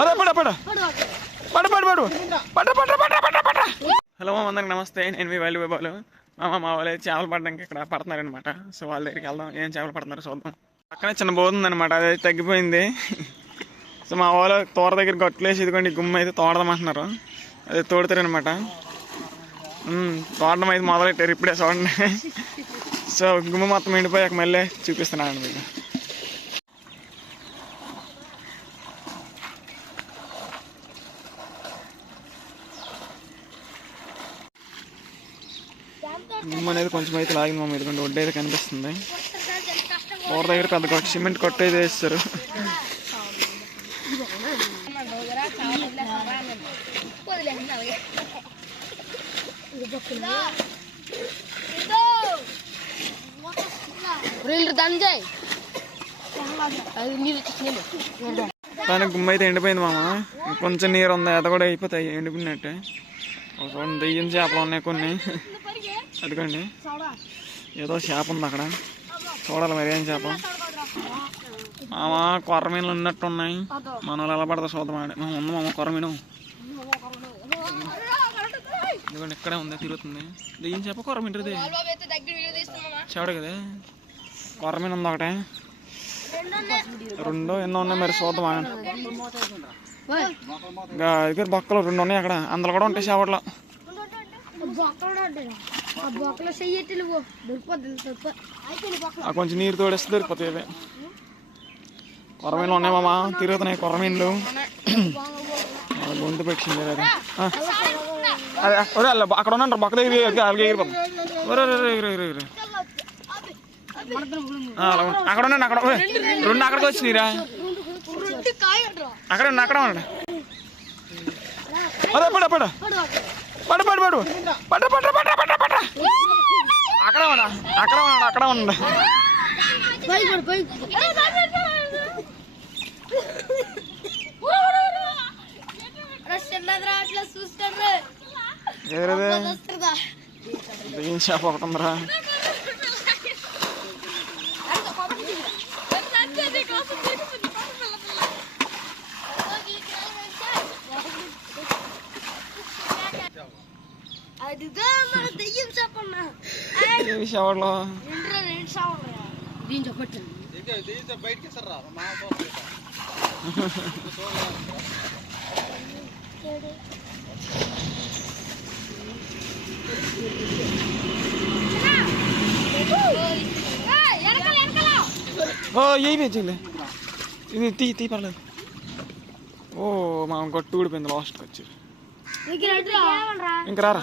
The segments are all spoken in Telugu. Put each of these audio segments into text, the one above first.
అదే పడ పడ. పడ పడ పడు. పడ పడ పడ పడ పడ హలో మా అందరికి నమస్తే. నేను మీ వాళ్ళు బాబాలు. మా మా వాళ్ళు చేపలు పడడానికి ఇక్కడ పడుతున్నారనమాట సో వాళ్ళ దగ్గరికి వెళ్దాం. ఏం చేపలు పడుతున్నారో చూద్దాం. పక్కనే చిన్న బోతుందనమాట అది తగ్గిపోయింది. సో మా వాళ్ళు తోట దగ్గర గట్లేసి ఇదిగోండి గుమ్మ అయితే తోడదామంటున్నారు. అది తోడతారనమాట తోడడం అయితే మొదలెట్టారు ఇప్పుడే చూడండి. సో గుమ్మ మొత్తం ఎండిపోయాక మళ్ళీ చూపిస్తున్నాను మీకు. గుమ్మ అనేది కొంచెం అయితే లాగింది మా ఎందుకంటే ఒడ్డు అయితే కనిపిస్తుంది. ఊర దగ్గర పెద్ద కొట్టు సిమెంట్ కొట్టు అయితే వేస్తారు. కానీ గుమ్మ అయితే ఎండిపోయింది మామ. కొంచెం నీరు ఉంది అది కూడా అయిపోతాయి ఎండిపోయినట్టే. చూడండి దెయ్యం చేపలు ఉన్నాయి కొన్ని? అదిగోండి. ఏదో చేప ఉంది అక్కడ. చూడాలి మరి ఏం చేప. మామ కొర్రమీన్లు ఉన్నట్టు ఉన్నాయి. మన వాళ్ళు ఎలా పడతా చూద్దాం ఆడ. మామ ఉంది మామ కొర్రమీను ఇదిగోండి ఇక్కడే ఉంది తిరుగుతుంది. దెయ్యం చేప? తీస్తున్నామా? చెవడు కదా. కొర్రమీన్ ఉంది ఒకటే. రెండు ఎన్నో ఉన్నాయి మరి చూద్దాం ఇంకా దగ్గర బొక్కలు రెండు ఉన్నాయి అక్కడ. అందులో కూడా ఉంటాయి చేపట్లో ఆ కొంచెం నీరు తోడేస్తే దొరికిపోతాయి ఇవి. కొరమీన్లు ఉన్నాయి మామ. తిరుగుతున్నాయి కొరమీన్లు. గుంట గొంతు పెట్టింది అది అదే అక్కడ ఉన్నారు బొక్క దగ్గర ఎగిరి- అలాగే ఎగిరిపోతుంది అక్కడ ఉండండి అక్కడ రెండు అక్కడికి వచ్చినాయిరా. అక్కడ ఉండండి అక్కడ ఉండండి అదే పడ పడ. పడ పడ. పడు పడ పడ. పడ పడ పడ అక్కడ ఉండ అక్కడ ఉండ అక్కడ అట్లా చూస్తాడు ఎదురదే ఏం చేప ఒకటి ఉందిరా అదిగా మన దెయ్యం చెప్పన్నా ఏవి ఓ ఏవి చెల్లి ఇది తీ తీ పర్లేదు. ఓ మా గట్టు ఊడిపోయింది లాస్ట్కి వచ్చి. ఇంక రారా?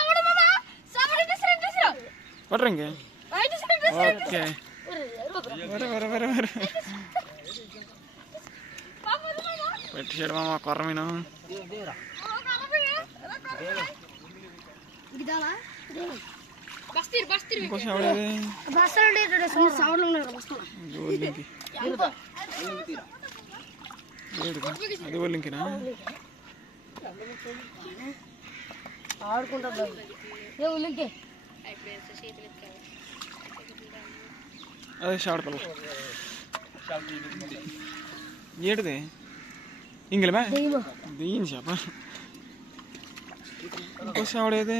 పట్ట పట్ట పట్టరు ఇంకే ఓకే వరే వరే వరే వరే పెట్టాడు మామ కొర్రమీను ఇంకో చేవడేది ఆడుకుంటారు. ఏ ఉల్లింకే అదే షాడ్ ఏడుది ఇంగిలమే దెయ్యం చేప ఇంకో చేవడేది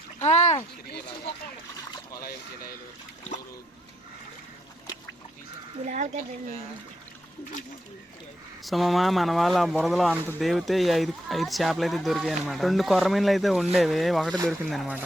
ఆ, సో మామ మన వాళ్ళ బురదలో అంత దేవితే ఈ ఐదు ఐదు చేపలు అయితే దొరికాయి అనమాట రెండు కొర్రమీన్లు అయితే ఉండేవి ఒకటి దొరికింది అనమాట